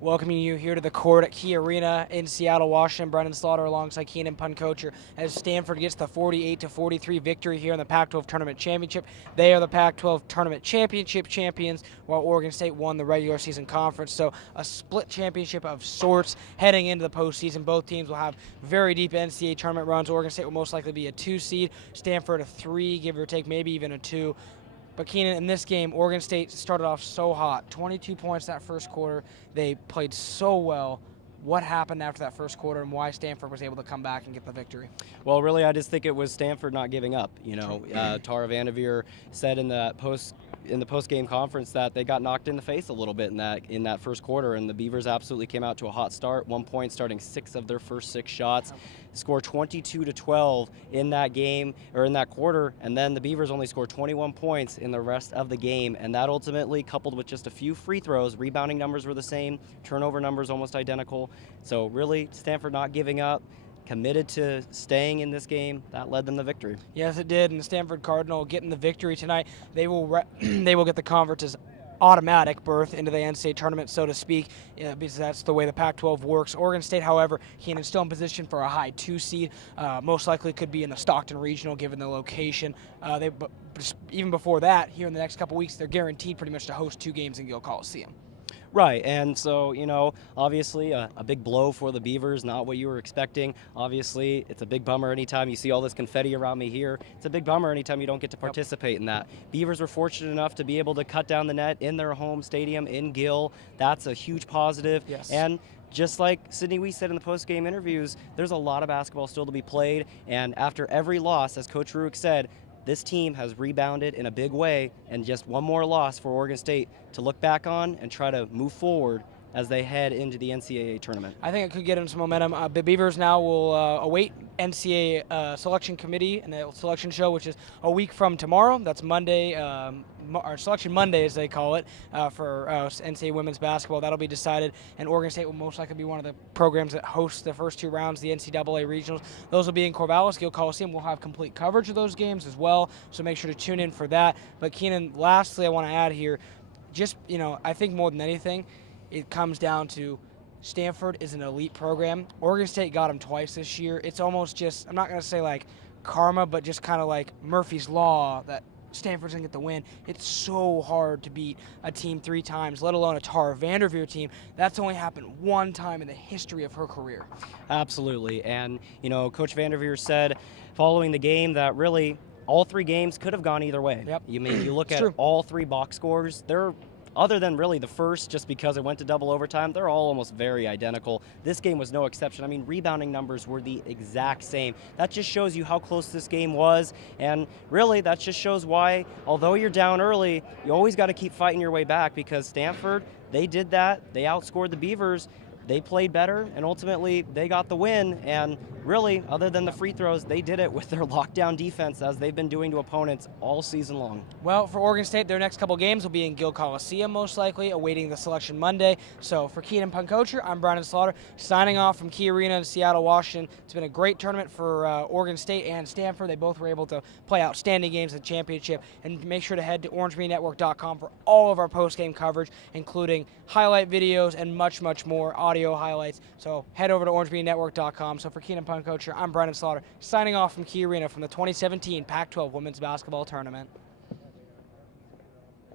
Welcoming you here to the court at Key Arena in Seattle, Washington. Brendan Slaughter alongside Keenan, Puncocher, as Stanford gets the 48-43 victory here in the Pac-12 Tournament Championship. They are the Pac-12 Tournament Championship champions, while Oregon State won the regular season conference. So a split championship of sorts heading into the postseason. Both teams will have very deep NCAA tournament runs. Oregon State will most likely be a 2 seed, Stanford a 3, give or take, maybe even a 2. But Keenan, in this game, Oregon State started off so hot. 22 points that first quarter. They played so well. What happened after that first quarter, and why Stanford was able to come back and get the victory? Well, really, I just think it was Stanford not giving up. Tara Vanderveer said in the post-game conference that they got knocked in the face a little bit in that first quarter, and the Beavers absolutely came out to a hot start. 1 point, starting 6 of their first 6 shots. Scored 22-12 in that game, or in that quarter, and then the Beavers only scored 21 points in the rest of the game, and that ultimately, coupled with just a few free throws, rebounding numbers were the same, turnover numbers almost identical. So really, Stanford not giving up, committed to staying in this game, that led them to victory. Yes, it did, and the Stanford Cardinal getting the victory tonight. They will they will get the conference's automatic berth into the NCAA tournament, so to speak, because that's the way the Pac-12 works. Oregon State, however, Keenan still in position for a high 2 seed. Most likely could be in the Stockton Regional, given the location. But even before that, here in the next couple weeks, they're guaranteed pretty much to host 2 games in Gill Coliseum. Right, and so, obviously a big blow for the Beavers, not what you were expecting. Obviously, it's a big bummer anytime you see all this confetti around me here. It's a big bummer anytime you don't get to participate in that. Beavers were fortunate enough to be able to cut down the net in their home stadium in Gill. That's a huge positive. Yes. And just like Sydney Weiss said in the post-game interviews, there's a lot of basketball still to be played, and after every loss, as Coach Ruick said, this team has rebounded in a big way, and just one more loss for Oregon State to look back on and try to move forward as they head into the NCAA tournament. I think it could get them some momentum. The Beavers now will await NCAA selection committee and the selection show, which is a week from tomorrow. That's Monday, or Selection Monday, as they call it, for NCAA women's basketball. That'll be decided, and Oregon State will most likely be one of the programs that hosts the first 2 rounds, the NCAA regionals. Those will be in Corvallis. Gill Coliseum will have complete coverage of those games as well, so make sure to tune in for that. But Keenan, lastly, I want to add here, just, I think more than anything, it comes down to Stanford is an elite program. Oregon State got them twice this year. It's almost just, I'm not going to say like karma, but just kind of like Murphy's Law that Stanford's going to get the win. It's so hard to beat a team 3 times, let alone a Tara Vanderveer team. That's only happened 1 time in the history of her career. Absolutely. And, Coach Vanderveer said following the game that really all 3 games could have gone either way. Yep. You look at true. all 3 box scores, they're other than really the first, just because it went to double overtime, they're all almost very identical. This game was no exception. I mean, rebounding numbers were the exact same. That just shows you how close this game was, and really that just shows why, although you're down early, you always got to keep fighting your way back, because Stanford, they did that. They outscored the Beavers. They played better, and ultimately they got the win. And really, other than the free throws, they did it with their lockdown defense, as they've been doing to opponents all season long. Well, for Oregon State, their next couple games will be in Gill Coliseum, most likely, awaiting the selection Monday. So for Keenan, Puncocher, I'm Brendan Slaughter, signing off from Key Arena in Seattle, Washington. It's been a great tournament for Oregon State and Stanford. They both were able to play outstanding games in the championship. And make sure to head to orangemedianetwork.com for all of our post-game coverage, including highlight videos and much, much more audio highlights. So head over to orangemedianetwork.com. So for Keenan, Puncocher, I'm Brendan Slaughter, signing off from Key Arena from the 2017 Pac-12 Women's Basketball Tournament.